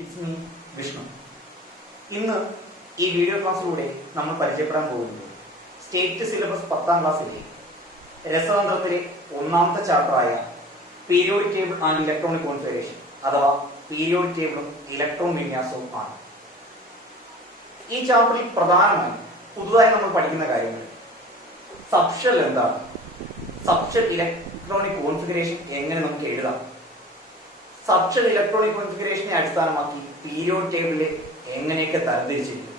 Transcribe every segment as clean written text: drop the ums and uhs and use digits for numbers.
It's me Vishnu. ഇന്ന് ഈ video ക്ലാസ്സിലൂടെ നമ്മൾ പരിചയപ്പെടാൻ പോകുന്നത് സ്റ്റേറ്റ് സിലബസ് 10ാം ക്ലാസ്സിലെ രസതന്ത്രത്തിലെ ഒന്നാമത്തെ ചാപ്റ്ററായ periodic table and electronic configuration അഥവാ പീരിയോഡിക് ടേബിളും ഇലക്ട്രോൺ വിന്യാസവും ആണ്. ഈ ചാപ്റ്ററിൽ പ്രധാനമായും പുതുതായി നമ്മൾ പഠിക്കുന്ന കാര്യങ്ങൾ സബ്ഷെൽ എന്താണ്, സബ്ഷെൽ ഇലക്ട്രോണിക് കോൺഫിഗറേഷൻ എങ്ങനെ നമുക്ക് എഴുതാം, സബ്ഷെൽ ഇലക്ട്രോണിക് കോൺഫിഗറേഷനെ അടിസ്ഥാനമാക്കി പീരിയോഡിക് ടേബിളിൽ എങ്ങനെയൊക്കെ തരംതിരിച്ചിരിക്കും.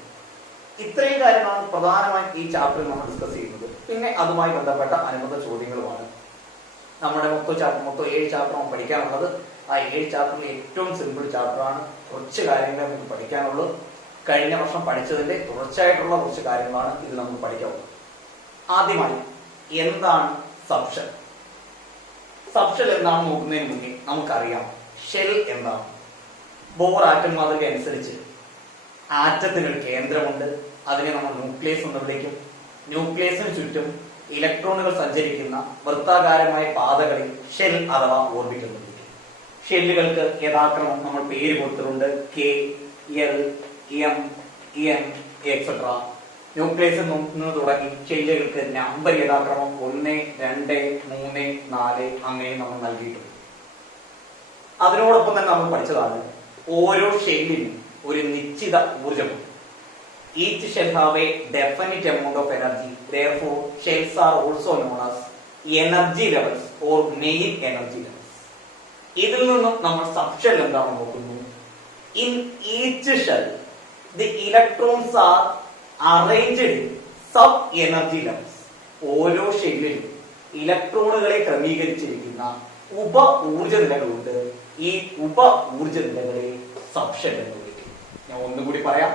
ഇത്രയും കാര്യങ്ങളാണ് പ്രധാനമായും ഈ ചാപ്റ്ററിൽ നമ്മൾ ഡിസ്കസ് ചെയ്യുന്നത്. പിന്നെ അതുമായി ബന്ധപ്പെട്ട അനുബന്ധ ചോദ്യങ്ങളുമാണ്. നമ്മുടെ മൊത്തം 7 ചാപ്റ്റർ നമ്മൾ പഠിക്കാനുള്ളത്. ആ 7 ചാപ്റ്ററിൽ ഏറ്റവും സിമ്പിൾ ചാപ്റ്ററാണ്. കുറച്ച് കാര്യങ്ങളെ നമുക്ക് പഠിക്കാനുള്ളൂ. കഴിഞ്ഞ വർഷം പഠിച്ചതിന്റെ തുടർച്ചയായിട്ടുള്ള കുറച്ച് കാര്യങ്ങളാണ് ഇതിൽ നമുക്ക് പഠിക്കാവുന്നത്. ആദ്യമായി എന്താണ് സബ്ഷെൽ? സബ്ഷെൽ എന്താണെന്ന് നോക്കുന്നതിന് മുന്നേ നമുക്കറിയാം ഷെൽ എന്താണ്. ബോർ ആറ്റം മാതൃക അനുസരിച്ച് ആറ്റത്തിനൊരു കേന്ദ്രമുണ്ട്, അതിനെ നമ്മൾ ന്യൂക്ലിയസ് എന്ന് വിളിക്കും. ന്യൂക്ലിയസിന് ചുറ്റും ഇലക്ട്രോണുകൾ സഞ്ചരിക്കുന്ന വൃത്താകാരമായ പാതകളിൽ ഷെൽ അഥവാ ഓർബിറ്റ് എന്ന് വിളിക്കും. ഷെല്ലുകൾക്ക് യഥാക്രമം നമ്മൾ പേര് കൊടുത്തിട്ടുണ്ട്. K, L, M, N etcetera. ന്യൂക്ലിയസിൽ നിന്ന് തുടങ്ങി ഷെല്ലുകൾക്ക് നമ്പർ യഥാക്രമം 1, 2, 3, 4 അങ്ങനെ നമ്മൾ നൽകിയിട്ടുണ്ട്. അതിനോടൊപ്പം തന്നെ നമ്മൾ പഠിച്ചതാണ് ഓരോ ഷെല്ലിനും ഒരു നിശ്ചിത ഊർജ്ജമുണ്ട്. Each shell have a definite amount of energy. Therefore, shells are also known as energy levels or main energy levels. ഇതിൽ നിന്നും നമ്മൾ സബ്ഷെൽ എന്താണെന്ന് നോക്കുന്നു. In each shell, the electrons are arranged in sub-energy levels. ഓരോ ഷെല്ലിലും ഇലക്ട്രോണുകളെ ക്രമീകരിച്ചിരിക്കുന്ന ഉപ ഊർജ നിലകളുണ്ട്. ഈ ഉപ ഊർജ നിലകളെ സബ്ഷെൽ എന്ന് വിളിക്കും. ഞാൻ ഒന്നുകൂടി പറയാം.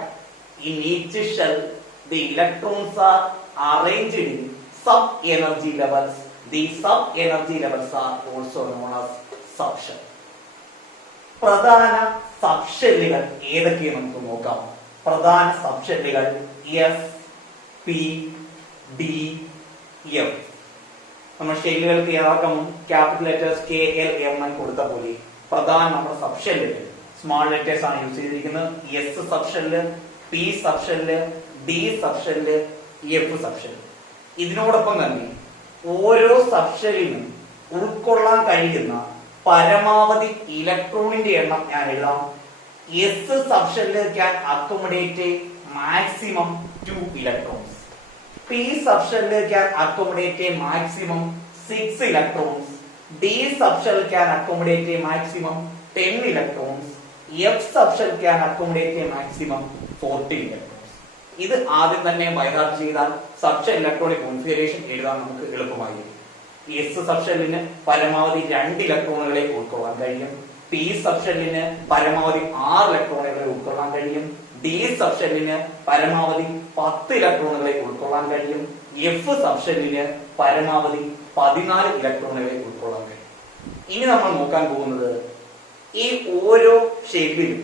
In each shell, the electrons are arranged in sub-energy levels. These sub-energy levels are also known as subshell. പ്രധാന സബ്ഷെല്ലുകൾ ഏതൊക്കെയാണ് നമുക്ക് നോക്കാം. പ്രധാന സബ്ഷെല്ലുകൾ S, P, D, F. നമ്മൾ ഷെല്ലുകൾക്ക് യഥാക്രമം ക്യാപിറ്റൽ ലെറ്റേഴ്സ് KL, MN കൊടുത്ത പോലെ പ്രധാന നമ്മുടെ സബ്ഷെല്ലുകൾ സ്മാൾ ലെറ്റേഴ്സ് ആണ് യൂസ് ചെയ്തിരിക്കുന്നത്. S subshell, P subshell, D subshell, F subshell. ഇതിനോടൊപ്പം തന്നെ ഓരോ സബ്ഷെല്ലിനും ഉൾക്കൊള്ളാൻ കഴിയുന്ന പരമാവധി ഇലക്ട്രോണിന്റെ എണ്ണം ഞാൻ എഴുതാം. S subshell can accommodate maximum 2 electrons. P subshell can accommodate maximum 6 electrons. D subshell can accommodate maximum 10 electrons. F subshell can accommodate maximum 40 electrons. ഇത് ആദ്യം തന്നെ ബൈഹാർട്ട് ചെയ്താൽ സബ്ഷെൽ ഇലക്ട്രോണിക് കോൺഫിഗറേഷൻ എഴുതാൻ നമുക്ക് എളുപ്പമായി. S സബ്ഷെല്ലിന് പരമാവധി 2 ഇലക്ട്രോണുകളെ ഉൾക്കൊള്ളാൻ കഴിയും. P സബ്ഷെല്ലിന് പരമാവധി 6 ഇലക്ട്രോണുകളെ ഉൾക്കൊള്ളാൻ കഴിയും. D സബ്ഷെല്ലിന് പരമാവധി 10 ഇലക്ട്രോണുകളെ ഉൾക്കൊള്ളാൻ കഴിയും. F സബ്ഷെല്ലിന് പരമാവധി 14 ഇലക്ട്രോണുകളെ ഉൾക്കൊള്ളാൻ കഴിയും. ഇനി നമ്മൾ നോക്കാൻ പോകുന്നത് ഈ ഓരോ ഷെല്ലിലും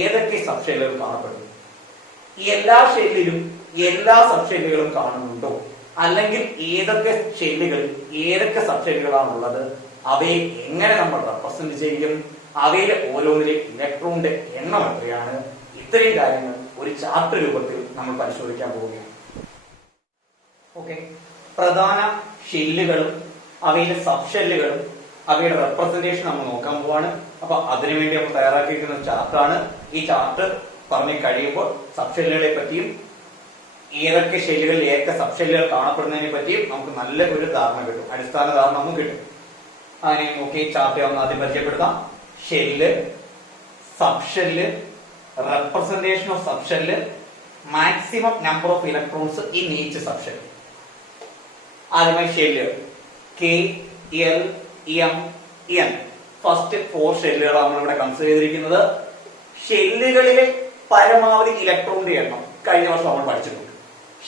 ഏതൊക്കെ സബ്ഷെല്ലുകൾ കാണപ്പെടുന്നു. എല്ലാ ഷെല്ലിലും എല്ലാ സബ്ഷെല്ലുകളും കാണുന്നുണ്ടോ, അല്ലെങ്കിൽ ഏതൊക്കെ ഷെല്ലുകളിൽ ഏതൊക്കെ സബ്ഷെല്ലുകളാണുള്ളത്, അവയെ എങ്ങനെ നമ്മൾ റെപ്രസെന്റ് ചെയ്യും, അവയിലെ ഓരോന്നിലെ ഇലക്ട്രോണിന്റെ എണ്ണം എത്രയാണ്, ഇത്രയും കാര്യങ്ങൾ ഒരു ചാർട്ട് രൂപത്തിൽ നമ്മൾ പരിശോധിക്കാൻ പോവുകയാണ്. ഓക്കെ, പ്രധാന ഷെല്ലുകളും അവയിലെ സബ്ഷെല്ലുകളും അവയുടെ റെപ്രസെന്റേഷൻ നമ്മൾ നോക്കാൻ പോവാണ്. അപ്പൊ അതിനുവേണ്ടി നമ്മൾ തയ്യാറാക്കിയിരിക്കുന്ന ചാർട്ടാണ്. ഈ ചാർട്ട് പറഞ്ഞു കഴിയുമ്പോൾ സബ്ഷെല്ലുകളെ പറ്റിയും ഏതൊക്കെ ഷെല്ലുകളിൽ ഏതൊക്കെ സബ്ഷെല്ലുകൾ കാണപ്പെടുന്നതിനെ പറ്റിയും നമുക്ക് നല്ല ഒരു ധാരണ കിട്ടും, അടിസ്ഥാന ധാരണ നമുക്ക് കിട്ടും. അങ്ങനെ നോക്കി ചാർട്ട് ഒന്ന് ആദ്യം പരിചയപ്പെടുത്താം. Shell, subshell, representation of subshell, maximum number of electrons in each subshell. ആദ്യമായി shell K, L, M, N. First 4 ഷെല്ലുകളാണ് നമ്മൾ ഇവിടെ കൺസിഡർ ചെയ്തിരിക്കുന്നത്. ഷെല്ലുകളിലെ പരമാവധി ഇലക്ട്രോണിന്റെ എണ്ണം കഴിഞ്ഞ വർഷം നമ്മൾ പഠിച്ചിട്ടുണ്ട്.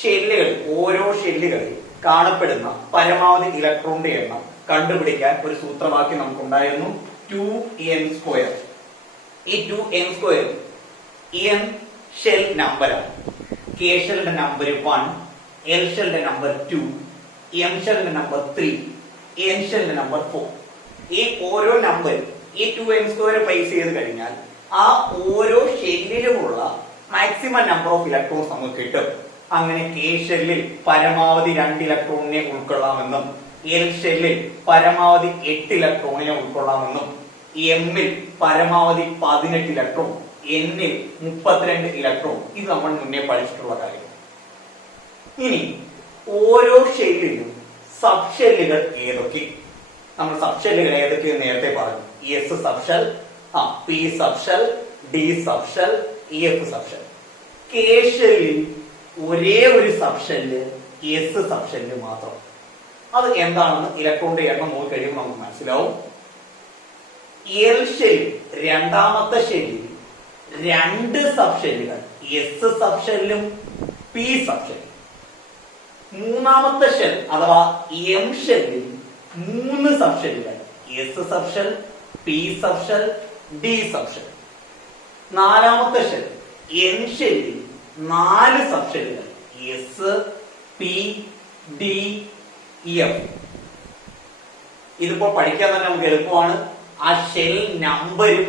ഷെല്ലുകൾ, ഓരോ ഷെല്ലുകളിൽ കാണപ്പെടുന്ന പരമാവധി ഇലക്ട്രോണിന്റെ എണ്ണം കണ്ടുപിടിക്കാൻ ഒരു സൂത്രവാക്യം നമുക്കുണ്ടായിരുന്നു, 2n². ഈ 2n², n ഷെൽ നമ്പറാണ്. K ഷെല്ലിന്റെ നമ്പർ 1, L ഷെല്ലിന്റെ നമ്പർ 2, M ഷെല്ലിന്റെ നമ്പർ 3, N ഷെല്ലിന്റെ നമ്പർ 4. ഈ ഓരോ നമ്പർ ഈ 2n² പ്ലേസ് ചെയ്ത് കഴിഞ്ഞാൽ ആ ഓരോ ഷെല്ലിലുമുള്ള മാക്സിമം നമ്പർ ഓഫ് ഇലക്ട്രോൺസ് നമുക്ക് കിട്ടും. അങ്ങനെ കെ ഷെല്ലിൽ പരമാവധി 2 ഇലക്ട്രോണിനെ ഉൾക്കൊള്ളാമെന്നും എൽ ഷെല്ലിൽ പരമാവധി 8 ഇലക്ട്രോണിനെ ഉൾക്കൊള്ളാമെന്നും എമ്മിൽ പരമാവധി 18 ഇലക്ട്രോൺ, എന്നിൽ 32 ഇലക്ട്രോൺ, ഇത് നമ്മൾ മുന്നേ പഠിച്ചിട്ടുള്ള കാര്യം. ഇനി ഓരോ ഷെല്ലിലും സബ് ഷെല്ലുകൾ ഏതൊക്കെ? നമ്മൾ സബ് ഷെല്ലുകൾ ഏതൊക്കെയെന്ന് നേരത്തെ പറഞ്ഞു. S sub shell, P sub shell, D sub shell, F sub shell. K ഷെല്ലിൽ ഒരേ ഒരു sub shell S sub shell മാത്രം. അത് എന്താണെന്ന് ഇലക്ട്രോണിന്റെ എണ്ണം നോക്കി കഴിയുമ്പോൾ നമുക്ക് മനസ്സിലാവും. എൽ ഷെല്ലിൽ, രണ്ടാമത്തെ ഷെല്ലിൽ 2 സബ് ഷെല്ലുകൾ, എസ് സബ് ഷെല്ലും പി സബ് ഷെല്ലും. മൂന്നാമത്തെ ഷെൽ അഥവാ എം ഷെല്ലിൽ 3 സബ് ഷെല്ലുകൾ, S sub shell, P sub shell, D sub shell. നാലാമത്തെ ഷെൽ എൻ ഷെല്ലിൽ 4 സബ് ഷെല്ലുകൾ, എസ്, പി, ഡി, എഫ്. ഇതിപ്പോ പഠിക്കാൻ തന്നെ നമുക്ക് എളുപ്പമാണ്. ആ ഷെൽ നമ്പരും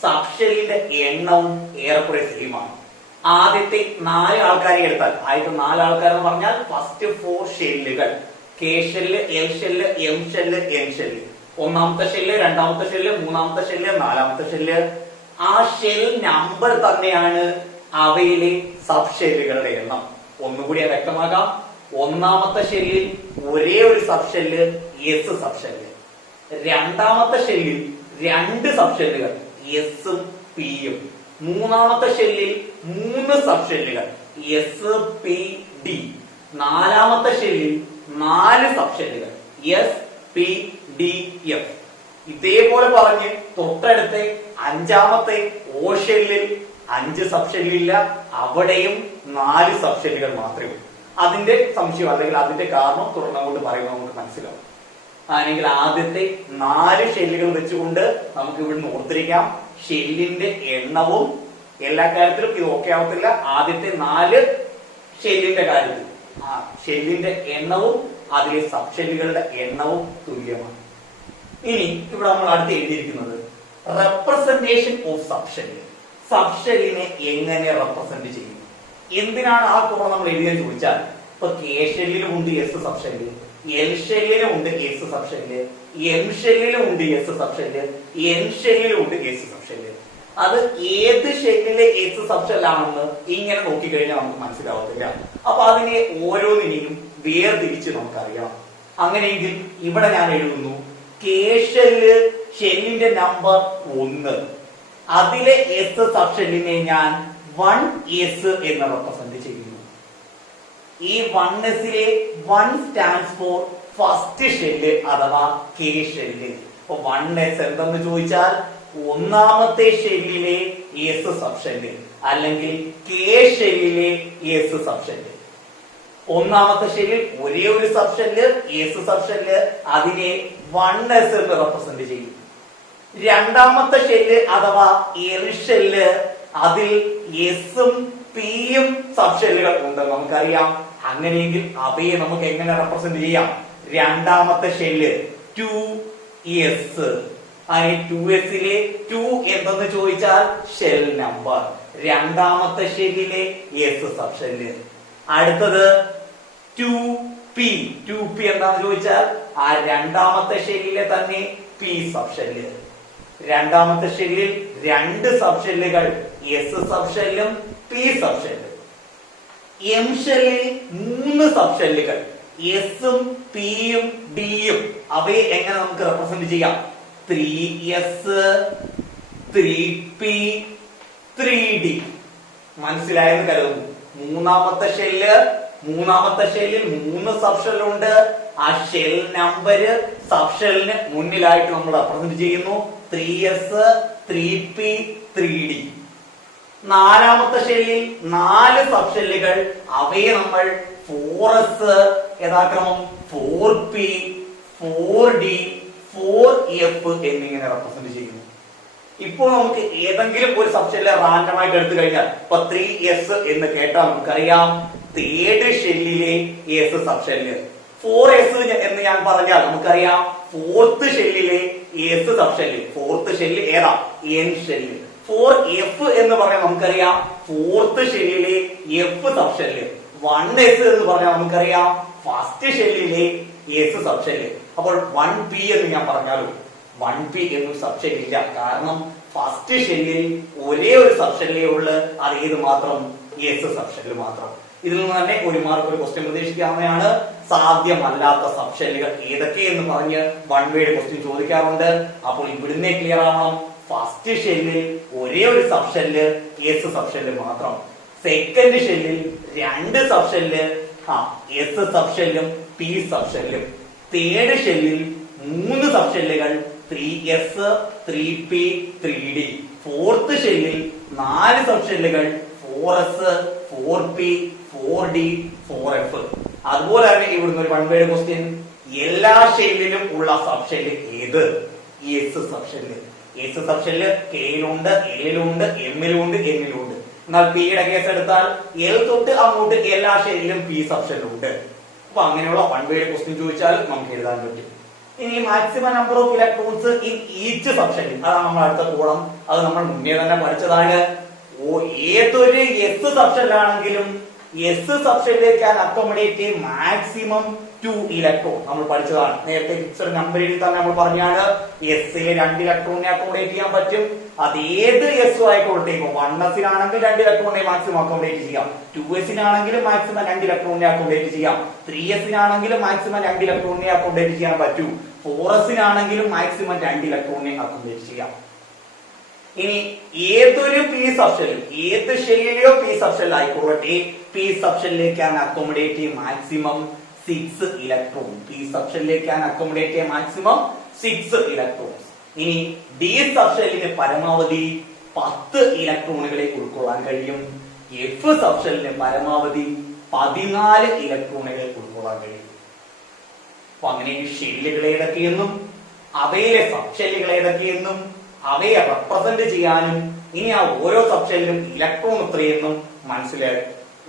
സബ് ഷെല്ലിന്റെ എണ്ണവും ഏറെക്കുറെ സെയിമാണ്. ആദ്യത്തെ 4 ആൾക്കാരെ എടുത്താൽ, ആദ്യത്തെ 4 ആൾക്കാർ എന്ന് പറഞ്ഞാൽ ഫസ്റ്റ് 4 ഷെല്ലുകൾ, K shell, L shell, M shell, N shell. ഒന്നാമത്തെ ഷെല്ല്, രണ്ടാമത്തെ ഷെല്ല്, മൂന്നാമത്തെ ഷെല്ല്, നാലാമത്തെ ഷെല്ല്. ആ ഷെൽ നമ്പർ തന്നെയാണ് അവയിലെ സബ് ഷെല്ലുകളുടെ എണ്ണം. ഒന്നുകൂടി വ്യക്തമാക്കാം. ഒന്നാമത്തെ ഷെല്ലിൽ ഒരേ ഒരു sub shell, S sub shell. രണ്ടാമത്തെ ഷെല്ലിൽ 2 സബ് ഷെല്ലുകൾ, എസും പിയും. മൂന്നാമത്തെ ഷെല്ലിൽ 3 സബ് ഷെല്ലുകൾ, എസ്, പി, ഡി. നാലാമത്തെ ഷെല്ലിൽ 4 സബ് ഷെല്ലുകൾ, എസ്, പി, ഡി, എഫ്. ഇതേപോലെ പറഞ്ഞ് തൊട്ടടുത്ത് 5ാമത്തെ ഓ ഷെല്ലിൽ 5 സബ് ഷെല്ലില്ല, അവിടെയും 4 സബ് ഷെല്ലുകൾ മാത്രമേ ഉള്ളൂ. അതിന്റെ സംശയം അല്ലെങ്കിൽ അതിന്റെ കാരണം തുടർന്നങ്ങോട്ട് പറയുമ്പോൾ നമുക്ക് മനസ്സിലാവും. അല്ലെങ്കിൽ ആദ്യത്തെ 4 ഷെല്ലുകൾ വെച്ചുകൊണ്ട് നമുക്ക് ഇവിടുന്ന് ഓർത്തിരിക്കാം. ഷെല്ലിന്റെ എണ്ണവും എല്ലാ കാര്യത്തിലും ഇത് ഓക്കെ ആവത്തില്ല. ആദ്യത്തെ 4 ഷെല്ലിന്റെ കാര്യത്തിൽ ഷെല്ലിന്റെ എണ്ണവും അതിലെ സബ് ഷെല്ലുകളുടെ എണ്ണവും തുല്യമാണ്. ഇനി ഇവിടെ നമ്മൾ അടുത്ത് എഴുതിയിരിക്കുന്നത് representation of sub shell. Sub ഷെല്ലിനെ എങ്ങനെ റെപ്രസെന്റ് ചെയ്യുന്നു, എന്തിനാണ് ആ കുറെ നമ്മൾ എഴുതിയെന്ന് ചോദിച്ചാൽ, ഇപ്പൊ കെ ഷെല്ലിലും ഉണ്ട് എസ് സബ് ഷെല്ല്, എൽ ഷെല്ലിലും ഉണ്ട് എസ് സബ് ഷെല്ല്, എം ഷെല്ലിലും ഉണ്ട് എസ് സബ് ഷെല്ല്, എൻ ഷെല്ലിലും ഉണ്ട് എസ് സബ് ഷെല്ല്. അത് ഏത് ഷെല്ലിലെ എസ് സബ് ഷെല്ലാണെന്ന് ഇങ്ങനെ നോക്കിക്കഴിഞ്ഞാൽ നമുക്ക് മനസ്സിലാവത്തില്ല. അപ്പൊ അതിനെ ഓരോന്നിനെയും വേർതിരിച്ച് നമുക്കറിയാം. അങ്ങനെയെങ്കിൽ ഇവിടെ ഞാൻ എഴുതുന്നു കെ ഷെല്ല്, ഷെല്ലിന്റെ നമ്പർ 1, അതിലെ എസ് സബ് ഷെല്ലിനെ ഞാൻ 1s എന്ന് റെപ്രസെന്റ് ചെയ്യുന്നു. ഈ 1sലെ 1 സ്റ്റാൻഡ്സ് ഫോർ ഫസ്റ്റ് ഷെല്ല് അഥവാ കെ ഷെല്ല്. അപ്പൊ 1s എന്തെന്ന് ചോദിച്ചാൽ ഒന്നാമത്തെ ഷെല്ലിലെ എസ് സബ് ഷെല്ല് അല്ലെങ്കിൽ കെ ഷെല്ലിലെ എസ് സബ് ഷെല്ല്. ഒന്നാമത്തെ ഷെല്ലിൽ ഒരേ ഒരു sub shell, S sub shell, അതിനെ 1s എന്ന് റെപ്രസെന്റ് ചെയ്യും. രണ്ടാമത്തെ ഷെല്ല് അഥവാ എൽ ഷെല്ല്, അതിൽ എസും പിയും സബ് ഷെല്ലുകൾ ഉണ്ട് നമുക്കറിയാം. അങ്ങനെയെങ്കിൽ അവയെ നമുക്ക് എങ്ങനെ റെപ്രസെന്റ് ചെയ്യാം? രണ്ടാമത്തെ ഷെല്ല് 2s. അതിന് 2sലെ 2 എന്തെന്ന് ചോദിച്ചാൽ ഷെൽ നമ്പർ, രണ്ടാമത്തെ ഷെല്ലിലെ എസ് സബ് ഷെല്ല്. അടുത്തത് 2p. 2p എന്താന്ന് ചോദിച്ചാൽ ആ രണ്ടാമത്തെ ഷെല്ലിലെ തന്നെ പി സബ് ഷെല്ല്. രണ്ടാമത്തെ ഷെല്ലിൽ 2 സബ് ഷെല്ലുകൾ, എസ് സബ് ഷെല്ലും പി സബ് ഷെല്ലും. എം ഷെല്ലിൽ 3 സബ് ഷെല്ലുകൾ, എസും പിയും ഡിയും. അവയെ എങ്ങനെ നമുക്ക് റെപ്രസെന്റ് ചെയ്യാം? 3s, 3p, 3d. മനസ്സിലായെന്ന് കരുതുന്നു. മൂന്നാമത്തെ ഷെല്ലിൽ 3 സബ് ഷെല്ലുണ്ട്. ആ ഷെൽ നമ്പര് സബ് ഷെല്ലിന് മുന്നിലായിട്ട് നമ്മൾ റെപ്രസെന്റ് ചെയ്യുന്നു. 3s, 3p, 3d. നാലാമത്തെ ഷെല്ലിൽ 4 സബ് ഷെല്ലുകൾ, അവയെ നമ്മൾ 4s, യഥാക്രമം 4p, 4d, 4f എന്നിങ്ങനെ റെപ്രസെന്റ് ചെയ്യുന്നു. ഇപ്പോൾ നമുക്ക് ഏതെങ്കിലും ഒരു സബ് ഷെല്ല് റാൻഡം ആയിട്ട് എടുത്തു കഴിഞ്ഞാൽ, ഇപ്പൊ 3s എന്ന് കേട്ടാൽ നമുക്കറിയാം തേർഡ് ഷെല്ലിലെ എസ് സബ് ഷെല്ല്. 4s എന്ന് ഞാൻ പറഞ്ഞാൽ നമുക്കറിയാം ഫോർത്ത് ഷെല്ലിലെ S sub shell. Fourth shell ഏതാ? N shell. ഫോർ എഫ് എന്ന് പറഞ്ഞാൽ നമുക്കറിയാം ഫോർത്ത് ഷെല്ലിലെ എഫ് സബ്ഷെല്ല്. 1s എന്ന് പറഞ്ഞാൽ നമുക്കറിയാം ഫസ്റ്റ് ഷെല്ലിലെ എസ് സബ്ഷെല്ല്. അപ്പോൾ 1p എന്ന് ഞാൻ പറഞ്ഞാലോ 1p എന്നൊരു സബ്ഷെല്ല് ഇല്ല. കാരണം ഫസ്റ്റ് ഷെല്ലിൽ ഒരേ ഒരു സബ്ഷെല്ലേ ഉള്ളു, അത് ഏത് മാത്രം? എസ് സബ്ഷെല്ല് മാത്രം. ഇതിൽ നിന്ന് തന്നെ ഒരു മാർക്ക് ഒരു ക്വസ്റ്റ്യൻ പ്രതീക്ഷിക്കാവുന്നതാണ്. സാധ്യമല്ലാത്ത സബ്ഷെല്ലുകൾ ഏതൊക്കെയെന്ന് പറഞ്ഞ് വൺ വേഡ് ക്വസ്റ്റ്യൻ ചോദിക്കാറുണ്ട്. അപ്പോൾ ഇവിടുന്നേ ക്ലിയർ ആവണം, ഫസ്റ്റ് ഷെല്ലിൽ ഒരേ ഒരു സബ്ഷെല്ല് എസ് സബ്ഷെല്ല് മാത്രം. സെക്കൻഡ് ഷെല്ലിൽ 2 സബ്ഷെല്ല് എസ് സബ്ഷെല്ലും പി സബ്ഷെല്ലും. തേർഡ് ഷെല്ലിൽ 3 സബ്ഷെല്ലുകൾ 3s 3p 3d. ഫോർത്ത് ഷെല്ലിൽ 4 സബ്ഷെല്ലുകൾ 4s 4p 4d 4f. അതുപോലെ തന്നെ ഇവിടുന്ന് ഒരു വൺ വേഡ് ക്വസ്റ്റ്യൻ, എല്ലാ ഷെല്ലിലും ഉള്ള സബ്ഷെല്ല് ഏത്? S subshell. എസ് സബ്ഷെല്ല് കെയിലുണ്ട്, എല്ലിലുണ്ട്, എമ്മിലുണ്ട്, എന്നിലുണ്ട്. എന്നാൽ പിയുടെ കേസ് എടുത്താൽ എൽ തൊട്ട് അങ്ങോട്ട് എല്ലാ ഷെല്ലിലും പി സബ്ഷെല്ലുണ്ട്. അപ്പൊ അങ്ങനെയുള്ള വൺ വേഡ് ക്വസ്റ്റ്യൻ ചോദിച്ചാൽ നമുക്ക് എഴുതാൻ പറ്റും. ഇനി maximum number of electrons in each subshell, അതാണ് നമ്മൾ അടുത്ത കോളം. അത് നമ്മൾ മുന്നേ തന്നെ പഠിച്ചതാണ്. ഏതൊരു എസ് സബ്ഷെല്ലാണെങ്കിലും എസ് സബ്ഷെല്ലിലേക്ക് അക്കോമഡേറ്റ് മാക്സിമം 2 ഇലക്ട്രോൺ നമ്മൾ പഠിച്ചതാണ്. നേരത്തെ ഫിക്സഡ് നമ്പറിൽ തന്നെ നമ്മൾ പറഞ്ഞാണ് എസ്സിലെ 2 ഇലക്ട്രോണിനെ അക്കോമഡേറ്റ് ചെയ്യാൻ പറ്റും. അത് ഏത് എസ് ആയിക്കോട്ടെ. ഇപ്പൊ 1s-ലാണെങ്കിൽ 2 ഇലക്ട്രോണിനെ മാക്സിമം അക്കോമഡേറ്റ് ചെയ്യാം. 2s-ലാണെങ്കിലും മാക്സിമം 2 ഇലക്ട്രോണിനെ അക്കോമഡേറ്റ് ചെയ്യാം. 3s-ലാണെങ്കിലും മാക്സിമം 2 ഇലക്ട്രോണിനെ അക്കോമഡേറ്റ് ചെയ്യാൻ പറ്റൂ. 4s-ലാണെങ്കിലും മാക്സിമം 2 ഇലക്ട്രോണിനെ അക്കോമഡേറ്റ് ചെയ്യാം. ഇനി ഏതൊരു പി സബ്ഷെല്ലും, ഏത് ഷെല്ലിലെയോ പി സബ്ഷെൽ ആയിക്കോട്ടെ, പി സബ്ഷെല്ലിലേക്ക് അക്കോമഡേറ്റ് മാക്സിമം 6 ഇലക്ട്രോൺ. പി സബ്ഷെല്ലിലേക്ക് അക്കോമഡേറ്റ് മാക്സിമം 6 ഇലക്ട്രോൺസ്. ഇനി ഡി സബ്ഷെല്ലിന് പരമാവധി 10 ഇലക്ട്രോണുകളെ ഉൾക്കൊള്ളാൻ കഴിയും. എഫ് സബ്ഷെല്ലിന് പരമാവധി 14 ഇലക്ട്രോണുകളെ ഉൾക്കൊള്ളാൻ കഴിയും. അപ്പൊ അങ്ങനെ ഷെല്ലുകൾ ഏതൊക്കെയെന്നും അവയിലെ സബ്ഷെല്ലുകൾ ഏതൊക്കെയെന്നും അവയെ റെപ്രസെന്റ് ചെയ്യാനും ഇനി ആ ഓരോ സബ്ഷെല്ലിലും ഇലക്ട്രോൺ എത്രയെന്നും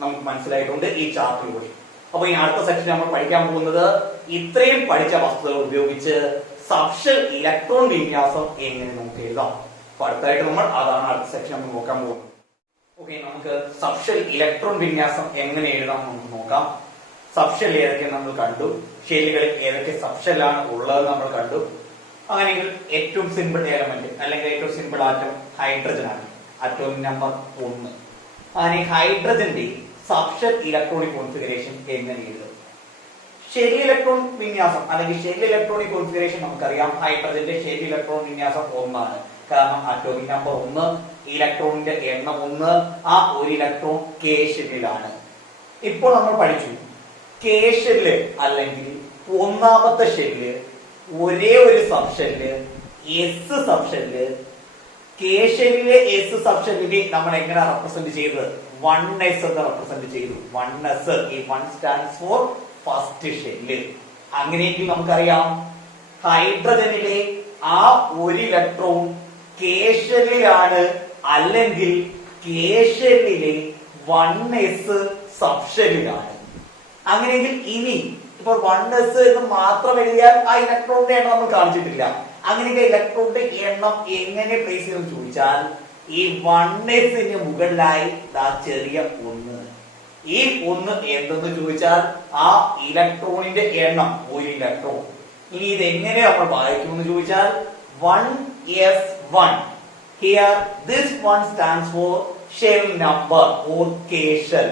നമുക്ക് മനസ്സിലായിട്ടുണ്ട് ഈ ചാർട്ടിലൂടെ. അപ്പൊ ഇനി അടുത്ത സെക്ഷൻ നമ്മൾ പഠിക്കാൻ പോകുന്നത് ഇത്രയും പഠിച്ച വസ്തുതകൾ ഉപയോഗിച്ച് സബ്ഷെൽ ഇലക്ട്രോൺ വിന്യാസം എങ്ങനെ നമുക്ക് എഴുതാം. അപ്പൊ അടുത്തായിട്ട് അതാണ് അടുത്ത സെക്ഷൻ നമ്മൾ നോക്കാൻ പോകുന്നത്. ഓക്കെ, നമുക്ക് സബ്ഷെൽ ഇലക്ട്രോൺ വിന്യാസം എങ്ങനെ എഴുതാം നമുക്ക് നോക്കാം. സബ്ഷെൽ ഏതൊക്കെ നമ്മൾ കണ്ടു, ഷെല്ലുകളിൽ ഏതൊക്കെ സബ്ഷെല്ലാണ് ഉള്ളത് നമ്മൾ കണ്ടു. അങ്ങനെയെങ്കിൽ ഏറ്റവും സിമ്പിൾ എലമെന്റ് അല്ലെങ്കിൽ ഏറ്റവും സിമ്പിൾ ആറ്റം ഹൈഡ്രജൻ ആണ്. Atomic number 1. അങ്ങനെ ഹൈഡ്രജന്റെ സബ്ഷെൽ ഇലക്ട്രോണിക് കോൺഫിഗറേഷൻ എങ്ങനെ എഴുതും? ഷെൽ ഇലക്ട്രോൺ വിന്യാസം അല്ലെങ്കിൽ ഷെൽ ഇലക്ട്രോണിക് കോൺഫിഗറേഷൻ നമുക്കറിയാം. ഹൈഡ്രജന്റെ ഷെൽ ഇലക്ട്രോൺ വിന്യാസം 1 ആണ്. കാരണം അറ്റോമിക് നമ്പർ 1, ഇലക്ട്രോണിന്റെ എണ്ണം 1, ആ ഒരു ഇലക്ട്രോൺ കെ ഷെല്ലിലാണ്. ഇപ്പോൾ നമ്മൾ പഠിച്ചു കെ ഷെല്ല് അല്ലെങ്കിൽ ഒന്നാമത്തെ ഷെല്ല് ഒരേ ഒരു സബ്ഷെല്ല് എസ് സബ്ഷെല്ല്. കെ ഷെല്ലിലെ എസ് സബ്ഷെല്ലിനെ നമ്മൾ എങ്ങനെ റെപ്രസെന്റ് ചെയ്തത്? 1s എന്ന് റെപ്രസെന്റ് ചെയ്തു. 1s, ഈ 1 സ്റ്റാൻഡ്സ് ഫോർ ഫസ്റ്റ് ഷെല്ല്. അങ്ങനെയെങ്കിൽ നമുക്കറിയാം ഹൈഡ്രജനിലെ ആ ഒരു ഇലക്ട്രോൺ കെ ഷെല്ലിലാണ്, അല്ലെങ്കിൽ കെ ഷെല്ലിലെ 1s സബ്ഷെല്ലിലാണ്. അങ്ങനെയെങ്കിൽ ഇനി ഇപ്പോൾ 1s എന്ന് മാത്രം എഴുതിയാൽ ആ ഇലക്ട്രോണിന്റെ എണ്ണം നമ്മൾ കാണിച്ചിട്ടില്ല. അങ്ങനെയൊക്കെ ഇലക്ട്രോണിന്റെ എണ്ണം എങ്ങനെ പ്ലേസ് ചെയ്യുമെന്ന് ചോദിച്ചാൽ ഈ 1s മുകളിലായി ചെറിയ 1. ഈ 1 എന്തെന്ന് ചോദിച്ചാൽ ആ ഇലക്ട്രോണിന്റെ എണ്ണം, ഒരു ഇലക്ട്രോൺ. ഇനി ഇത് എങ്ങനെ നമ്മൾ വായിക്കുമെന്ന് ചോദിച്ചാൽ 1s1. Here this one stands for shell number or K shell.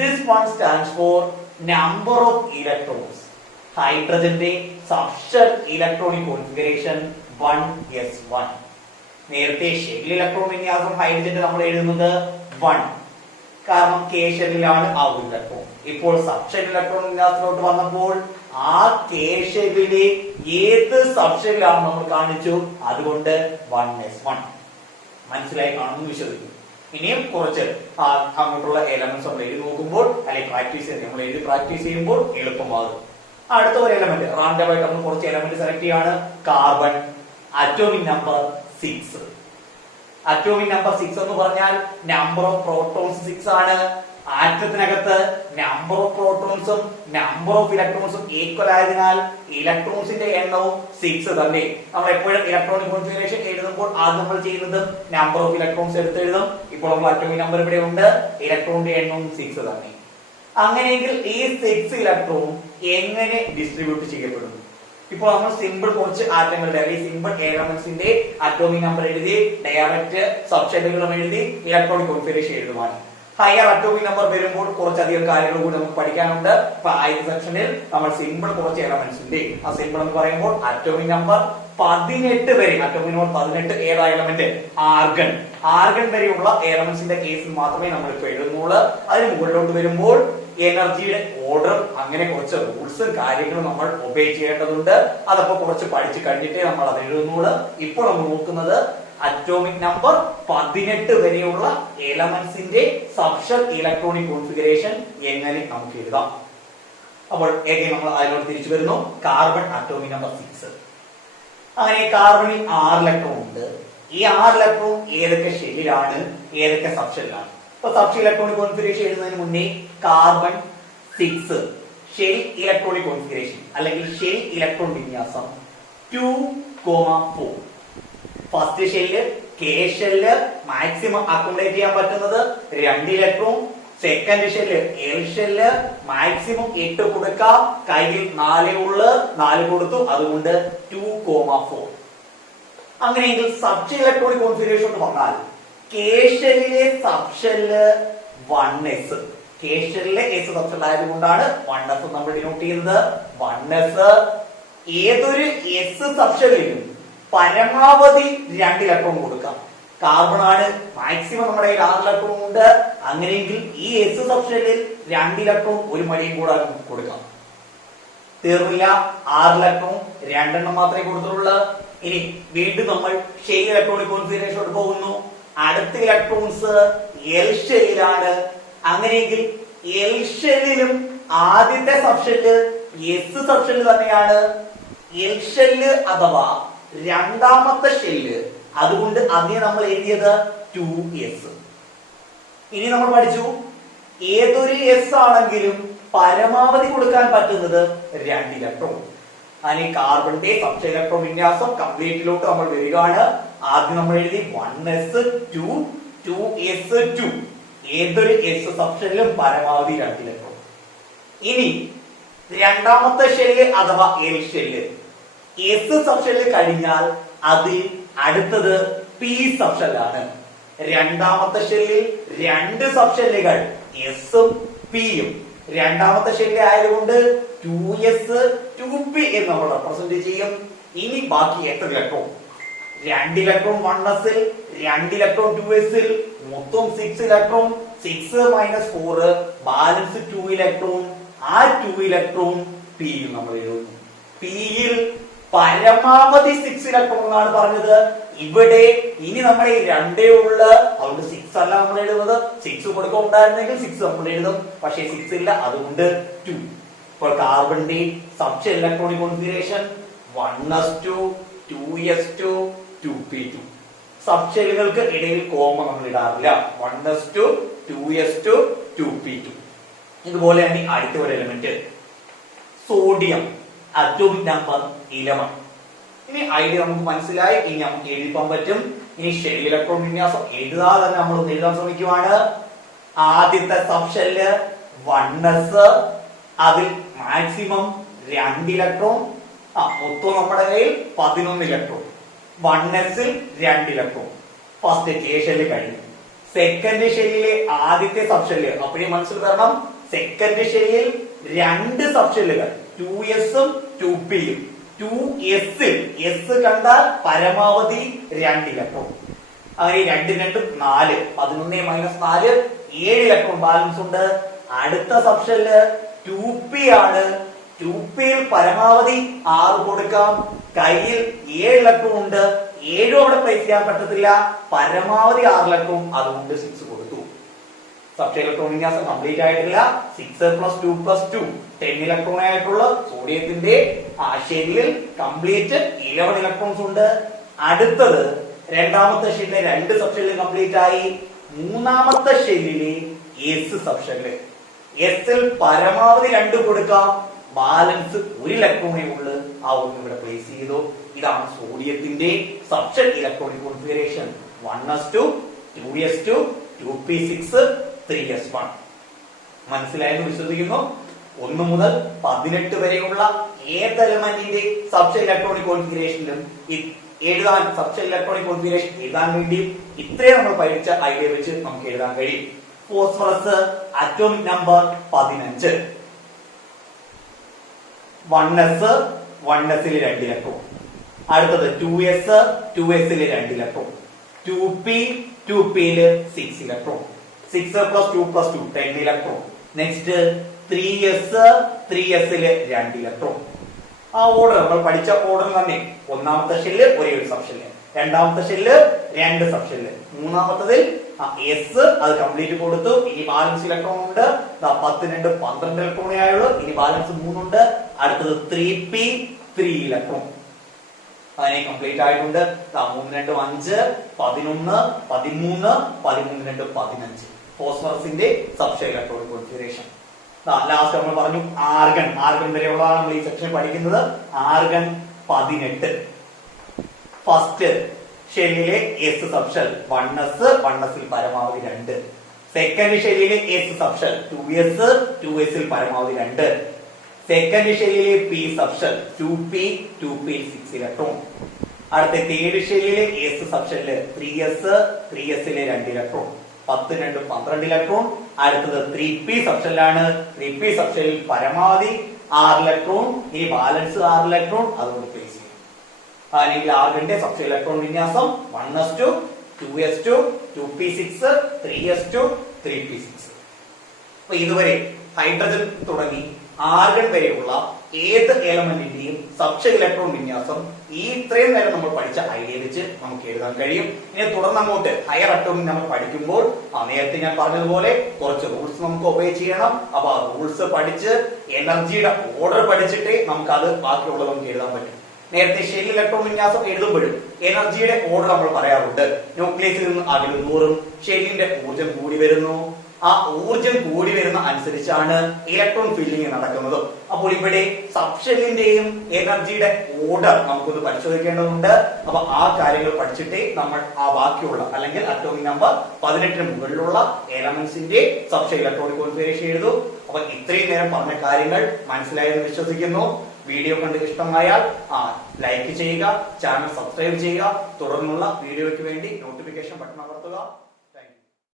This one stands for number of electrons. ഹൈഡ്രജന്റെ സബ്ഷെൽ ഇലക്ട്രോണിക് കോൺഫിഗറേഷൻ 1s1. നേരത്തെ ഷെൽ ഇലക്ട്രോൺ വിന്യാസം ഹൈഡ്രജന്റെ നമ്മൾ എഴുതുന്നത് 1, കാരണം കെ ഷെല്ലിലാണ് ആ ഒരു ഇലക്ട്രോൺ. ഇപ്പോൾ സബ്ഷെൽ ഇലക്ട്രോൺ വിന്യാസത്തിലോട്ട് വന്നപ്പോൾ ആ കെ ഷെല്ലിലെ ഏത് സബ്ഷെല്ലാണ് നമ്മൾ കാണിച്ചു, അതുകൊണ്ട് 1s1. മനസ്സിലായി കാണുമെന്ന് വിശ്വസിക്കുന്നു. ഇനിയും കുറച്ച് അങ്ങോട്ടുള്ള എലമെന്റ്സ് നമ്മൾ എഴുതി നോക്കുമ്പോൾ അല്ലെങ്കിൽ നമ്മൾ എഴുതി പ്രാക്ടീസ് ചെയ്യുമ്പോൾ എളുപ്പമാകും. അടുത്ത ഒരു എലമെന്റ് റാൻഡം ആയിട്ട് നമ്മൾ കുറച്ച് എലമെന്റ് സെലക്ട് ചെയ്യാണ്. Carbon, atomic number 6. Atomic number 6 എന്ന് പറഞ്ഞാൽ നമ്പർ ഓഫ് പ്രോട്ടോൺസ് 6 ആണ്. ആറ്റത്തിനകത്ത് നമ്പർ ഓഫ് പ്രോട്ടോൺസും നമ്പർ ഓഫ് ഇലക്ട്രോൺസും ഈക്വൽ ആയതിനാൽ ഇലക്ട്രോൺസിന്റെ എണ്ണവും 6 തന്നെ. നമ്മൾ എപ്പോഴും ഇലക്ട്രോണിക് കോൺഫിഗറേഷൻ എഴുതുമ്പോൾ ആദ്യം നമ്മൾ ചെയ്യുന്നത് നമ്പർ ഓഫ് ഇലക്ട്രോൺസ് എടുത്ത് എഴുതും. ഇപ്പോൾ നമ്മൾ അറ്റോമിക് നമ്പർ ഇവിടെ ഉണ്ട്, ഇലക്ട്രോണിന്റെ എണ്ണവും 6 തന്നെ. അങ്ങനെയെങ്കിൽ ഈ 6 ഇലക്ട്രോൺ എങ്ങനെ ഡിസ്ട്രിബ്യൂട്ട് ചെയ്യപ്പെടും? ഇപ്പോൾ നമ്മൾ സിമ്പിൾ കുറച്ച് ആറ്റങ്ങളുടെ അല്ലെങ്കിൽ സിമ്പിൾ എലമെന്റ്സിന്റെ അറ്റോമിക് നമ്പർ എഴുതി ഡയറക്റ്റ് സബ്ഷെല്ലുകളും എഴുതി ഇലക്ട്രോണിക് കോൺഫിഗറേഷൻ എഴുതുവാൻ. ഹയർ അറ്റോമിക് നമ്പർ വരുമ്പോൾ കുറച്ചധികം കാര്യങ്ങൾ കൂടി നമുക്ക് പഠിക്കാനുണ്ട്. ഇപ്പൊ ആദ്യ സെക്ഷനിൽ നമ്മൾ സിമ്പിൾ കുറച്ച് എലമെന്റ്സിന്റെ ആ സിമ്പിൾ എന്ന് പറയുമ്പോൾ അറ്റോമിക് നമ്പർ 18 വരെ, അറ്റോമിക് നമ്പർ 18 ഏതാ എലമെന്റ്? ആർഗൺ വരെയുള്ള എലമെന്റ്സിന്റെ കേസിൽ മാത്രമേ നമ്മൾ ഇപ്പൊ എഴുതുന്നുള്ളൂ. അതിന് മുകളിലോട്ട് വരുമ്പോൾ എനർജിയുടെ ഓർഡർ, അങ്ങനെ കുറച്ച് റൂൾസും കാര്യങ്ങളും നമ്മൾ ഒബേ ചെയ്യേണ്ടതുണ്ട്. അതപ്പോ കുറച്ച് പഠിച്ചു കഴിഞ്ഞിട്ടേ നമ്മൾ അത് എഴുതുന്നുള്ളൂ. ഇപ്പോൾ നമ്മൾ നോക്കുന്നത് അറ്റോമിക് നമ്പർ 18 വരെയുള്ള എലമെന്റ്സിന്റെ സബ്ഷെൽ ഇലക്ട്രോണിക് കോൺഫിഗറേഷൻ എങ്ങനെ നമുക്ക് എഴുതാം. അപ്പോൾ നമ്മൾ അതിനോട് തിരിച്ചു വരുന്നു. Carbon atomic number 6. അങ്ങനെ കാർബണിൽ 6 ഇലക്ട്രോൺ ഉണ്ട്. ഈ 6 ഇലക്ട്രോൺ ഏതൊക്കെ ഷെല്ലിലാണ്, ഏതൊക്കെ സബ്ഷെല്ലാണ്? ഇപ്പൊ സബ്ഷെൽ ഇലക്ട്രോണിക് കോൺഫിഗറേഷൻ എഴുതുന്നതിന് മുന്നേ കാർബൺ 6 ഷെൽ ഇലക്ട്രോണിക് കോൺഫിഗറേഷൻ അല്ലെങ്കിൽ ഷെൽ ഇലക്ട്രോൺ വിന്യാസം 2,4. First shell K shell maximum accommodate ചെയ്യാൻ പറ്റുന്നത് 2 electron. Second shell L shell maximum 8 കൊടുക്കാം, കയ്യിൽ 4 ഉള്ളു, 4 കൊടുത്തു, അതുകൊണ്ട് 2,4. അങ്ങനെയെങ്കിൽ സബ്ഷെൽ ഇലക്ട്രോണിക് കോൺഫിഗറേഷൻ എന്ന് പറഞ്ഞാൽ കെ ഷെല്ലിലെ സബ്ഷെല്ല് 1s. കെ ഷെല്ലിലെ എസ് സബ്ഷെൽ ആയതുകൊണ്ടാണ് 1s നമ്മൾ ഡിനോട്ട് ചെയ്യുന്നത്. 1s ഏതൊരു എസ് സബ്ഷെല്ലിലും പരമാവധി 2 ഇലക്ട്രോൺ കൊടുക്കാം. കാർബൺ ആണ് മാക്സിമം നമ്മുടെ 6 ഇലക്ട്രോൺ ഉണ്ട്. അങ്ങനെയെങ്കിൽ ഈ എസ് സബ്ഷെല്ലിൽ 2 ഇലക്ട്രോൺ ഒരു മടിയും കൂടാതെ കൊടുക്കാം. തീർന്നില്ല, 6 ഇലക്ട്രോൺ 2 എണ്ണം മാത്രമേ കൊടുത്തിട്ടുള്ളൂ. ഇനി വീണ്ടും നമ്മൾ ഷെൽ ഇലക്ട്രോണിക് കോൺഫിഗറേഷനോട് പോകുന്നു. അടുത്ത ഇലക്ട്രോൺസ് എൽ ഷെല്ലിലാണ്. അങ്ങനെയെങ്കിൽ എൽ ഷെല്ലിലും ആദ്യത്തെ സബ്ഷെല്ല് എസ് സബ്ഷെല്ല് തന്നെയാണ്. എൽ ഷെല്ല് അഥവാ രണ്ടാമത്തെ ഷെല്ല്, അതുകൊണ്ട് അതിനെ നമ്മൾ എഴുതിയത് 2s. ഇനി നമ്മൾ പഠിച്ചു ഏതൊരു എസ് ആണെങ്കിലും പരമാവധി കൊടുക്കാൻ പറ്റുന്നത് 2 ഇലക്ട്രോൺ. അതിന് കാർബണിന്റെ സബ്ഷെൽ ഇലക്ട്രോൺ വിന്യാസം കംപ്ലീറ്റിലോട്ട് നമ്മൾ വരികയാണ്. ആദ്യം നമ്മൾ എഴുതി 1s 2 2s 2. ഏതൊരു എസ് സബ്ഷെല്ലിലും പരമാവധി 2 ഇലക്ട്രോൺ. ഇനി രണ്ടാമത്തെ ഷെല്ല് അഥവാ എൽ ഷെല്ല്, എസ് സബ്ഷെല്ല് കഴിഞ്ഞാൽ അതിൽ അടുത്തത് പി സബ്ഷെല്ലാണ്. രണ്ടാമത്തെ ഷെല്ലിൽ 2 സബ്ഷെല്ലുകൾ എസും പിയും. രണ്ടാമത്തെ ഷെല്ല് ആയതുകൊണ്ട് 2s 2p എന്ന് നമ്മൾ റെപ്രസെന്റ് ചെയ്യും. ഇനി ബാക്കി എത്ര electron? 2 electron 1s, 2 electron 2s, മൊത്തം 6 ഇലക്ട്രോൺ. 6 - 4 balance 2 electron. ആ 2 ഇലക്ട്രോൺ പിയിൽ നമ്മൾ എഴുതുന്നു. പിയിൽ പരമാവധി 6 ഇലക്ട്രോൺ എന്നാണ് പറഞ്ഞത്. ഇവിടെ ഇനി നമ്മുടെ 2 ഉള്ള, അതുകൊണ്ട് 6 അല്ല നമ്മൾ എഴുതുന്നത്. 6 കൊടുക്കാൻ ഉണ്ടായിരുന്നെങ്കിൽ 6 നമ്മൾ എഴുതും, പക്ഷേ 6 ഇല്ല, അതുകൊണ്ട് 2. ഇപ്പോൾ കാർബണിന്റെ subshell electronic configuration 1s2 2s2 2p2. സബ്ഷെല്ലുകൾക്ക് ഇടയിൽ കോമ നമ്മൾ ഇടാറില്ല. 1s2 2s2 2p2. ഇതുപോലെ തന്നെ അടുത്ത ഒരു എലിമെന്റ് സോഡിയം അറ്റോമിക് നമ്പർ 11. ഇനി ഐഡിയ നമുക്ക് മനസ്സിലായി. ഇനി നമുക്ക് എഴുതിപ്പാൻ പറ്റും. ഇനി ഷെൽ ഇലക്ട്രോൺ വിന്യാസം എഴുതാതെ തന്നെ നമ്മൾ ഒന്ന് എഴുതാൻ ശ്രമിക്കുവാണ്. ആദ്യത്തെ സബ്ഷെല്ല് 1s, അതിൽ മാക്സിമം 2 ഇലക്ട്രോൺ. മൊത്തം നമ്മുടെ കയ്യിൽ 11 ഇലക്ട്രോൺ. 1s-ൽ 2 ഇലക്ട്രോൺ. ഫസ്റ്റ് കെ ഷെല്ല് കഴിഞ്ഞു. സെക്കൻഡ് ഷെല്ലിലെ ആദ്യത്തെ സബ്ഷെല്ല്, അപ്പോഴേ മനസ്സിൽ വരണം, സെക്കൻഡ് ഷെല്ലിൽ 2 സബ്ഷെല്ലുകൾ 2s ഉം 2p-യും. 2s-ൽ എസ് കണ്ടാൽ പരമാവധി 2 ഇലക്ട്രോൺ. അങ്ങനെ 2 2 4, 11 - 4 7 ഇലക്ട്രോൺ ബാലൻസ് ഉണ്ട്. അടുത്ത സബ്ഷെല്ല് 2p ആണ്. 2p-യിൽ പരമാവധി 6 കൊടുക്കാം, കയ്യിൽ 7 ഇലക്ട്രോൺ ഉണ്ട്. 7 അവിടെ പ്ലേസ് ചെയ്യാൻ പറ്റത്തില്ല, പരമാവധി 6 ഇലക്ട്രോൺ, അതുകൊണ്ട് 6 കൊടുത്തു. സബ്ഷെൽ ഇലക്ട്രോൺ വിന്യാസം കംപ്ലീറ്റ് ആയിട്ടില്ല. 6 + 2 + 2 10 ഇലക്ട്രോൺ ആയിട്ടുള്ള സോഡിയത്തിന്റെ ഷെല്ലിൽ കംപ്ലീറ്റ് 11 ഇലക്ട്രോൺസ് ഉണ്ട്. അടുത്തത് രണ്ടാമത്തെ ഷെല്ലിലെ 2 സബ്ഷെല്ലിൽ കംപ്ലീറ്റ് ആയി. മൂന്നാമത്തെ ഷെല്ലിലെ എസ് സബ്ഷെല്ല്. എസിൽ പരമാവധി 2 കൊടുക്കാം, ബാലൻസ് 1 ഇലക്ട്രോണേ ഉള്ളു. ആ 1 ഇവിടെ പ്ലേസ് ചെയ്തു. ഇതാണ് സോഡിയത്തിന്റെ subshell electronic configuration. 1s2, 2s2, 2p6, 3s1. മനസ്സിലായെന്ന് വിശ്വസിക്കുന്നു. 1 മുതൽ 18 വരെയുള്ള ഏത് എലമെന്റിന്റെ സബ്ഷെൽ ഇലക്ട്രോണിക് കോൺഫിഗറേഷനിലും എഴുതാൻ, സബ്ഷെൽ ഇലക്ട്രോണിക് കോൺഫിഗറേഷൻ എഴുതാൻ വേണ്ടി ഇത്രയും നമ്മൾ പഠിച്ച ഐഡിയ വെച്ച് നമുക്ക് എഴുതാൻ കഴിയും. Phosphorus atomic number 15. 1s, 1sൽ 2 electron. അടുത്തത് 2s, 2sൽ 2 ഇലക്ട്രോൺ. 2p, 2pൽ 6 electron. 6 + 2 + 2 10 electron. Next 3s, 3sൽ 2 electron. ആ ഓർഡർ നമ്മൾ പഠിച്ച ഓർഡർ തന്നെ. ഒന്നാമത്തെ ഷെല്ല് ഒരേ ഒരു സബ്ഷെല്ല്, രണ്ടാമത്തെ ഷെല്ല് 2 സബ്ഷെല്ല്, മൂന്നാമത്തതിൽ എസ് അത് കംപ്ലീറ്റ് കൊടുത്തു. ഇനി ബാലൻസ് ഇലക്ട്രോൺ ഉണ്ട്. 10 2 12 ഇലക്ട്രോണേ ആയുള്ളൂ. ഇനി ബാലൻസ് 3 ഉണ്ട്. അടുത്തത് 3p 3 ഇലക്ട്രോൺ, അതിനെ കംപ്ലീറ്റ് ആയിട്ടുണ്ട്. 3 2 5 11 13 13 2 15 ഫോസ്ഫറസിന്റെ സബ്ഷെൽ ഇലക്ട്രോണിക് കോൺഫിഗറേഷൻ. ലാസ്റ്റ് നമ്മൾ പറഞ്ഞു ആർഗൺ. ആർഗൺ വരെയുള്ളതാണ് നമ്മൾ ഈ സെക്ഷൻ പഠിക്കുന്നത്. ആർഗൺ 18. ഫസ്റ്റ് ഷെല്ലിലെ എസ് സബ്ഷെൽ 1s, 1sൽ പരമാവധി 2. സെക്കൻഡ് ഷെല്ലിലെ എസ് സബ്ഷെൽ 2s, 2sൽ പരമാവധി 2. സെക്കൻഡ് ഷെല്ലിലെ പി സബ്ഷെൽ 2p, 2pൽ 6 ഇലക്ട്രോൺ. അടുത്ത തേർഡ് ഷെല്ലിലെ എസ് സബ്ഷെല്ല് 3s, 3sലെ 2 ഇലക്ട്രോൺ. 10 2 12 ഇലക്ട്രോൺ. അടുത്തത് 3p സബ്ഷെല്ലാണ്. 3p സബ്ഷെല്ലിൽ പരമാവധി 6 ഇലക്ട്രോൺ. ഈ ബാലൻസ് 6 ഇലക്ട്രോൺ അതുകൊണ്ട് പ്ലേസ് ചെയ്യും. അല്ലെങ്കിൽ ആർഗന്റെ സബ്ഷെൽ ഇലക്ട്രോൺ വിന്യാസം 1s2, 2s2, 2p6, 3s2, 3p6. അപ്പൊ ഇതുവരെ ഹൈഡ്രജൻ തുടങ്ങി ആർഗൺ വരെയുള്ള ഏത് എലമെന്റിന്റെയും സബ്ഷെൽ ഇലക്ട്രോൺ വിന്യാസം ഈ ഇത്രയും നേരം നമ്മൾ പഠിച്ച ഐഡിയ വെച്ച് നമുക്ക് എഴുതാൻ കഴിയും. ഇനി തുടർന്ന് അങ്ങോട്ട് ഹയർ അറ്റോമിക് നമ്മൾ പഠിക്കുമ്പോൾ നേരത്തെ ഞാൻ പറഞ്ഞതുപോലെ കുറച്ച് റൂൾസ് നമുക്ക് ഒബേ ചെയ്യണം. അപ്പൊ ആ റൂൾസ് പഠിച്ച് എനർജിയുടെ ഓർഡർ പഠിച്ചിട്ടേ നമുക്ക് അത് ബാക്കിയുള്ളത് നമുക്ക് എഴുതാൻ പറ്റും. നേരത്തെ ഷെൽ ഇലക്ട്രോൺ വിന്യാസം എഴുതുമ്പോഴും എനർജിയുടെ ഓർഡർ നമ്മൾ പറയാറുണ്ട്. ന്യൂക്ലിയസിൽ നിന്ന് അകലുന്നോറും ഷെല്ലിന്റെ ഊർജം കൂടി വരുന്നു. ആ ഊർജം കൂടി വരുന്ന അനുസരിച്ചാണ് ഇലക്ട്രോൺ ഫില്ലിംഗ് നടക്കുന്നത്. അപ്പോൾ ഇവിടെ സബ്ഷെല്ലിന്റെയും എനർജിയുടെ ഓർഡർ നമുക്കൊന്ന് പരിശോധിക്കേണ്ടതുണ്ട്. അപ്പൊ ആ കാര്യങ്ങൾ പഠിച്ചിട്ടേ നമ്മൾ ആ ബാക്കിയുള്ള അല്ലെങ്കിൽ അറ്റോമിക് നമ്പർ 18 മുകളിലുള്ള എലമെന്റ്സിന്റെ സബ്ഷെൽ ഇലക്ട്രോണിക് കോൺഫിഗറേഷൻ എഴുതും. അപ്പൊ ഇത്രയും നേരം പറഞ്ഞ കാര്യങ്ങൾ മനസ്സിലായെന്ന് വിശ്വസിക്കുന്നു. വീഡിയോ കണ്ട് ഇഷ്ടമായാൽ ലൈക്ക് ചെയ്യുക, ചാനൽ സബ്സ്ക്രൈബ് ചെയ്യുക. തുടർന്നുള്ള വീഡിയോയ്ക്ക് വേണ്ടി നോട്ടിഫിക്കേഷൻ ബട്ടൺ അമർത്തുക.